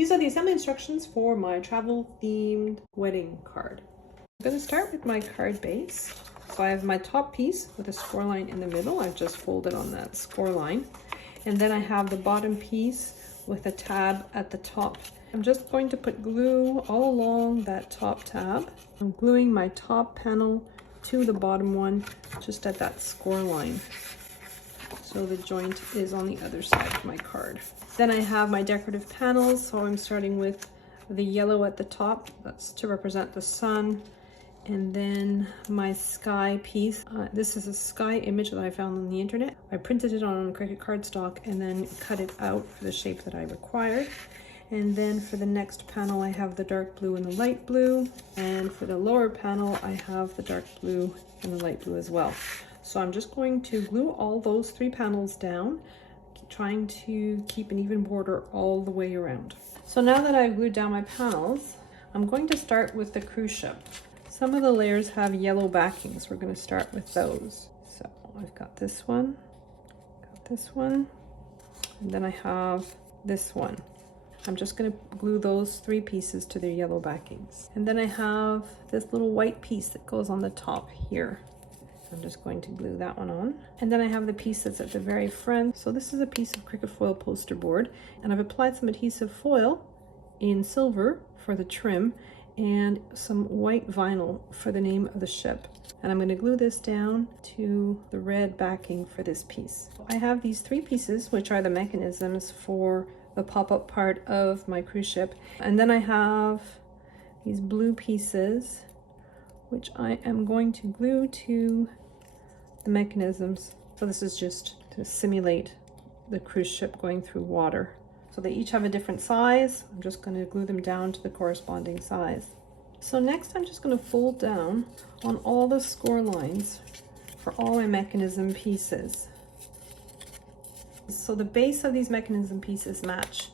These are the assembly instructions for my travel themed wedding card. I'm going to start with my card base. So I have my top piece with a score line in the middle. I've just folded on that score line. And then I have the bottom piece with a tab at the top. I'm just going to put glue all along that top tab. I'm gluing my top panel to the bottom one just at that score line. So the joint is on the other side of my card. Then I have my decorative panels. So I'm starting with the yellow at the top. That's to represent the sun. And then my sky piece. This is a sky image that I found on the internet. I printed it on Cricut cardstock and then cut it out for the shape that I required. And then for the next panel, I have the dark blue and the light blue. And for the lower panel, I have the dark blue and the light blue as well. So I'm just going to glue all those 3 panels down, trying to keep an even border all the way around. So now that I've glued down my panels, I'm going to start with the cruise ship. Some of the layers have yellow backings. We're going to start with those. So I've got this one, and then I have this one. I'm just going to glue those 3 pieces to their yellow backings. And then I have this little white piece that goes on the top here. I'm just going to glue that one on. And then I have the piece that's at the very front. So this is a piece of Cricut foil poster board, and I've applied some adhesive foil in silver for the trim and some white vinyl for the name of the ship. And I'm going to glue this down to the red backing for this piece. I have these 3 pieces, which are the mechanisms for the pop-up part of my cruise ship. And then I have these blue pieces, which I am going to glue to the mechanisms. So this is just to simulate the cruise ship going through water. So they each have a different size. I'm just going to glue them down to the corresponding size. So next I'm just going to fold down on all the score lines for all my mechanism pieces. So the base of these mechanism pieces match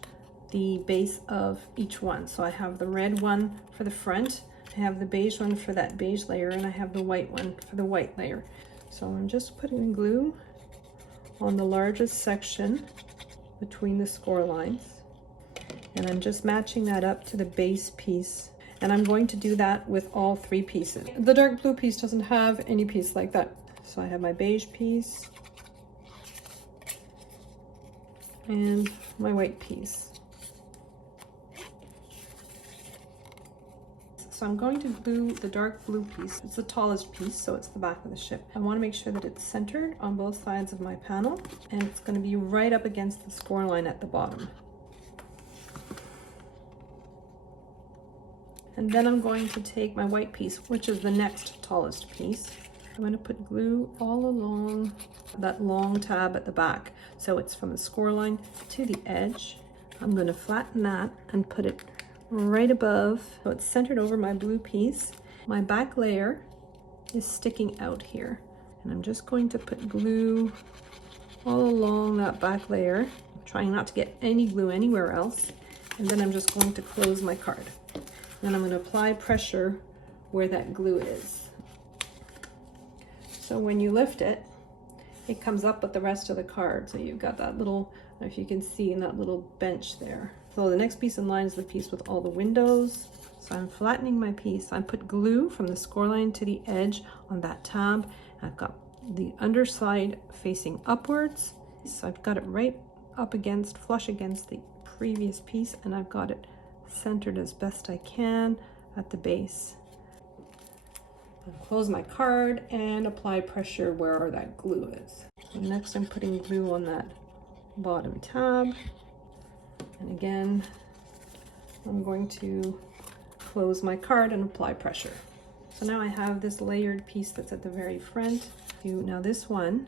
the base of each one. So I have the red one for the front, I have the beige one for that beige layer, and I have the white one for the white layer. So I'm just putting glue on the largest section between the score lines, and I'm just matching that up to the base piece. And I'm going to do that with all 3 pieces. The dark blue piece doesn't have any piece like that. So I have my beige piece and my white piece. So I'm going to glue the dark blue piece. It's the tallest piece, so it's the back of the ship. I want to make sure that it's centered on both sides of my panel, and it's going to be right up against the score line at the bottom. And then I'm going to take my white piece, which is the next tallest piece. I'm going to put glue all along that long tab at the back. So it's from the score line to the edge. I'm going to flatten that and put it right above, so it's centered over my blue piece. My back layer is sticking out here, and I'm just going to put glue all along that back layer, trying not to get any glue anywhere else. And then I'm just going to close my card. Then I'm going to apply pressure where that glue is. So when you lift it, it comes up with the rest of the card. So you've got that little, if you can see, in that little bench there. So the next piece in line is the piece with all the windows. So I'm flattening my piece. I put glue from the score line to the edge on that tab. I've got the underside facing upwards. So I've got it right up against, flush against the previous piece, and I've got it centered as best I can at the base. I'll close my card and apply pressure where that glue is. So next I'm putting glue on that bottom tab. And again, I'm going to close my card and apply pressure. So now I have this layered piece that's at the very front. Now this one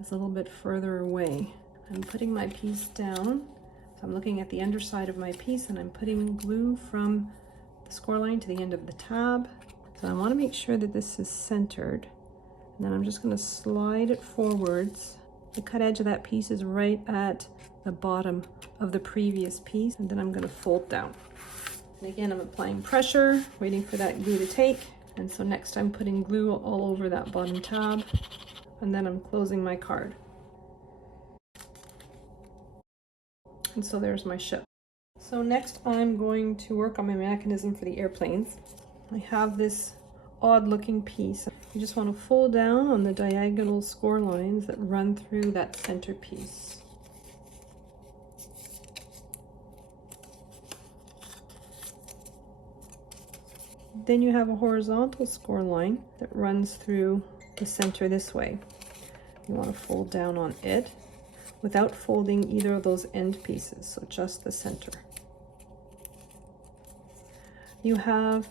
is a little bit further away. I'm putting my piece down. So I'm looking at the underside of my piece, and I'm putting glue from the score line to the end of the tab. So I want to make sure that this is centered. And then I'm just going to slide it forwards. The cut edge of that piece is right at the bottom of the previous piece, and then I'm going to fold down. And again, I'm applying pressure, waiting for that glue to take. And so next I'm putting glue all over that bottom tab, and then I'm closing my card. And so there's my ship. So next I'm going to work on my mechanism for the airplanes. I have this odd looking piece. You just want to fold down on the diagonal score lines that run through that center piece. Then you have a horizontal score line that runs through the center this way. You want to fold down on it without folding either of those end pieces, so just the center. You have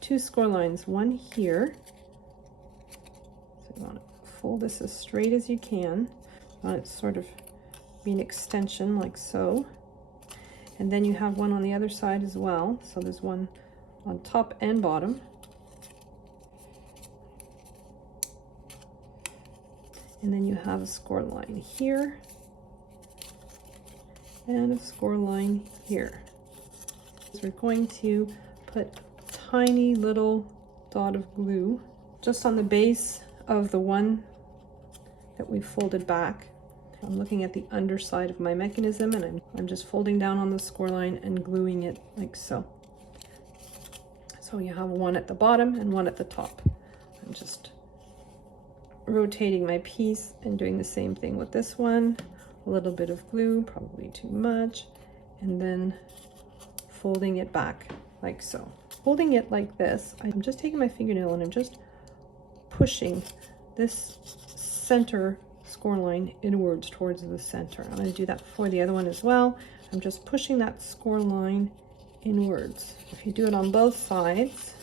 two score lines, one here. So you want to fold this as straight as you can. You want it to sort of be an extension like so. And then you have one on the other side as well. So there's one on top and bottom. And then you have a score line here and a score line here. So we're going to put a tiny little dot of glue just on the base of the one that we folded back. I'm looking at the underside of my mechanism, and I'm just folding down on the score line and gluing it like so. So you have one at the bottom and one at the top. I'm just rotating my piece and doing the same thing with this one. A little bit of glue, probably too much, and then folding it back like so. Holding it like this, I'm just taking my fingernail and I'm just pushing this center score line inwards towards the center. I'm going to do that for the other one as well. I'm just pushing that score line inwards. If you do it on both sides,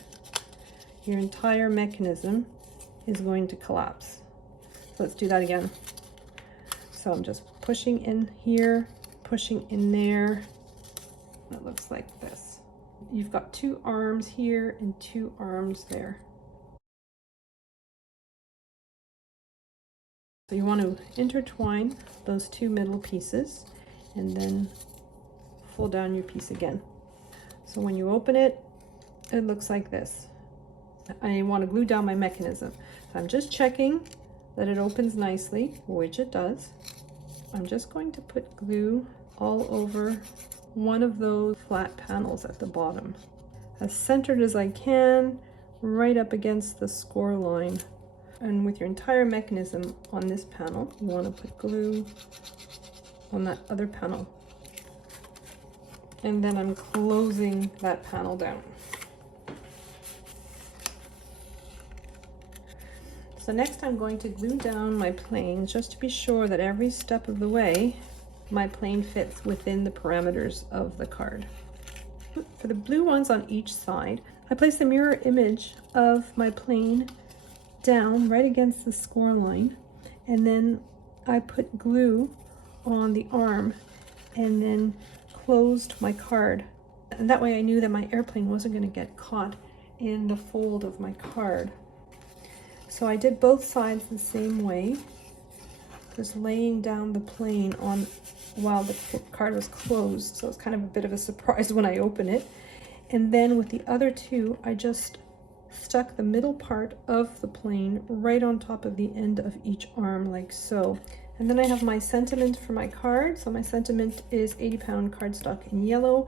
your entire mechanism is going to collapse. So let's do that again. So I'm just pushing in here, pushing in there. It looks like this. You've got two arms here and two arms there. So you want to intertwine those two middle pieces and then fold down your piece again. So when you open it, it looks like this. I want to glue down my mechanism. So I'm just checking that it opens nicely, which it does. I'm just going to put glue all over one of those flat panels at the bottom, as centered as I can, right up against the score line. And with your entire mechanism on this panel, you want to put glue on that other panel. And then I'm closing that panel down. So next I'm going to glue down my plane just to be sure that every step of the way my plane fits within the parameters of the card. For the blue ones on each side, I place the mirror image of my plane down right against the score line, and then I put glue on the arm and then closed my card. And that way I knew that my airplane wasn't going to get caught in the fold of my card. So I did both sides the same way, just laying down the plane on while the card was closed. So it's kind of a bit of a surprise when I open it. And then with the other two, I just stuck the middle part of the plane right on top of the end of each arm like so. And then I have my sentiment for my card. So my sentiment is 80-pound cardstock in yellow,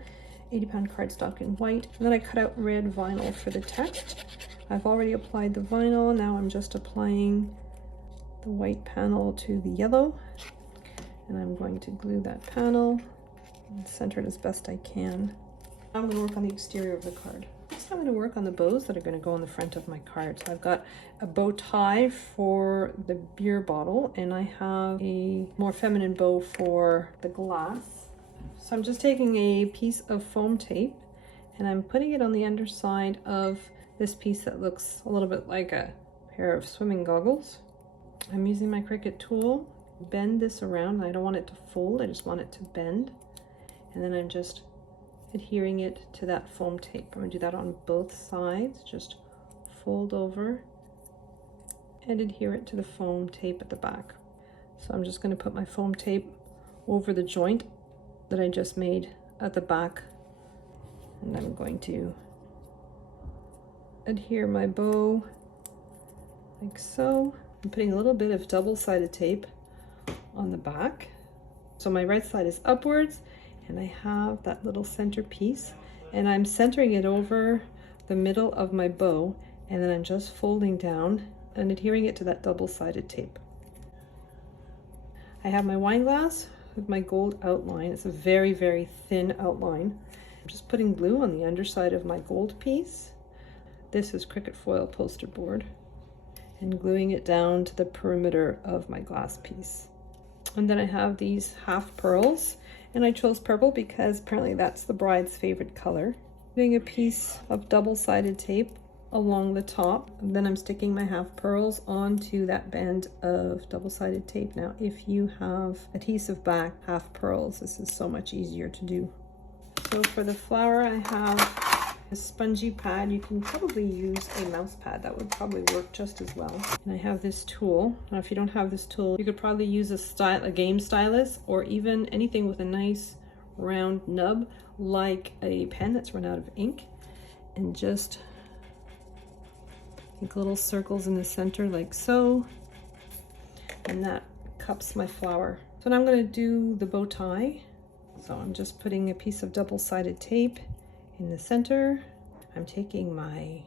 80-pound cardstock in white. And then I cut out red vinyl for the text. I've already applied the vinyl. Now I'm just applying the white panel to the yellow. And I'm going to glue that panel and center it as best I can. I'm going to work on the exterior of the card. Next I'm going to work on the bows that are going to go on the front of my card. So I've got a bow tie for the beer bottle, and I have a more feminine bow for the glass. So I'm just taking a piece of foam tape and I'm putting it on the underside of this piece that looks a little bit like a pair of swimming goggles. I'm using my Cricut tool, bend this around. I don't want it to fold, I just want it to bend. And then I'm just adhering it to that foam tape. I'm going to do that on both sides. Just fold over and adhere it to the foam tape at the back. So I'm just going to put my foam tape over the joint that I just made at the back, and I'm going to adhere my bow like so. I'm putting a little bit of double-sided tape on the back. So my right side is upwards And I have that little center piece, and I'm centering it over the middle of my bow, and then I'm just folding down and adhering it to that double-sided tape. I have my wine glass with my gold outline. It's a very, very thin outline. I'm just putting glue on the underside of my gold piece. This is Cricut foil poster board, and gluing it down to the perimeter of my glass piece. And then I have these half pearls, and I chose purple because apparently that's the bride's favorite color. Putting a piece of double-sided tape along the top, and then I'm sticking my half pearls onto that band of double-sided tape. Now, if you have adhesive back half pearls, this is so much easier to do. So for the flower, I have a spongy pad. You can probably use a mouse pad. That would probably work just as well. And I have this tool. Now, if you don't have this tool, you could probably use a game stylus, or even anything with a nice round nub, like a pen that's run out of ink, and just make little circles in the center like so, and that cups my flower. So now I'm going to do the bow tie. So I'm just putting a piece of double-sided tape in the center. I'm taking my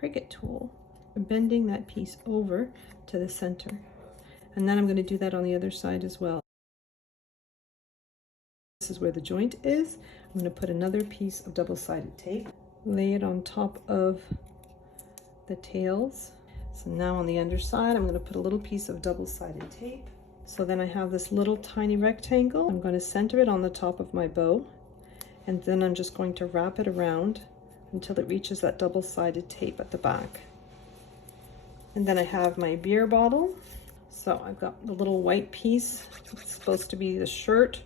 Cricut tool and bending that piece over to the center, and then I'm going to do that on the other side as well. This is where the joint is. I'm going to put another piece of double-sided tape, lay it on top of the tails. So now on the underside, I'm going to put a little piece of double-sided tape. So then I have this little tiny rectangle. I'm going to center it on the top of my bow, and then I'm just going to wrap it around until it reaches that double-sided tape at the back. And then I have my beer bottle. So I've got the little white piece. It's supposed to be the shirt.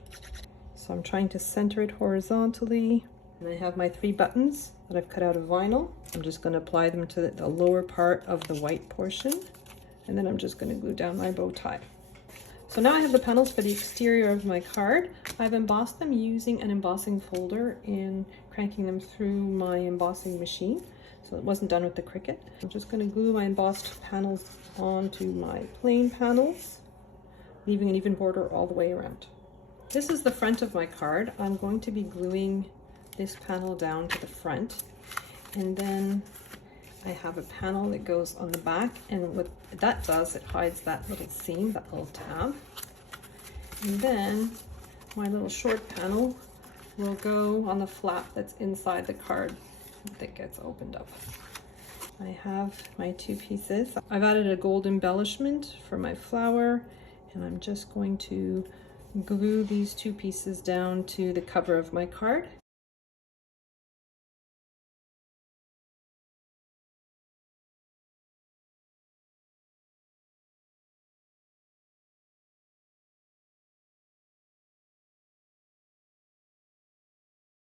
So I'm trying to center it horizontally. And I have my 3 buttons that I've cut out of vinyl. I'm just going to apply them to the lower part of the white portion. And then I'm just going to glue down my bow tie. So now I have the panels for the exterior of my card. I've embossed them using an embossing folder and cranking them through my embossing machine. So it wasn't done with the Cricut. I'm just going to glue my embossed panels onto my plain panels, leaving an even border all the way around. This is the front of my card. I'm going to be gluing this panel down to the front, and then I have a panel that goes on the back, and what that does, it hides that little seam, that little tab. And then my little short panel will go on the flap that's inside the card that gets opened up. I have my 2 pieces. I've added a gold embellishment for my flower, and I'm just going to glue these 2 pieces down to the cover of my card.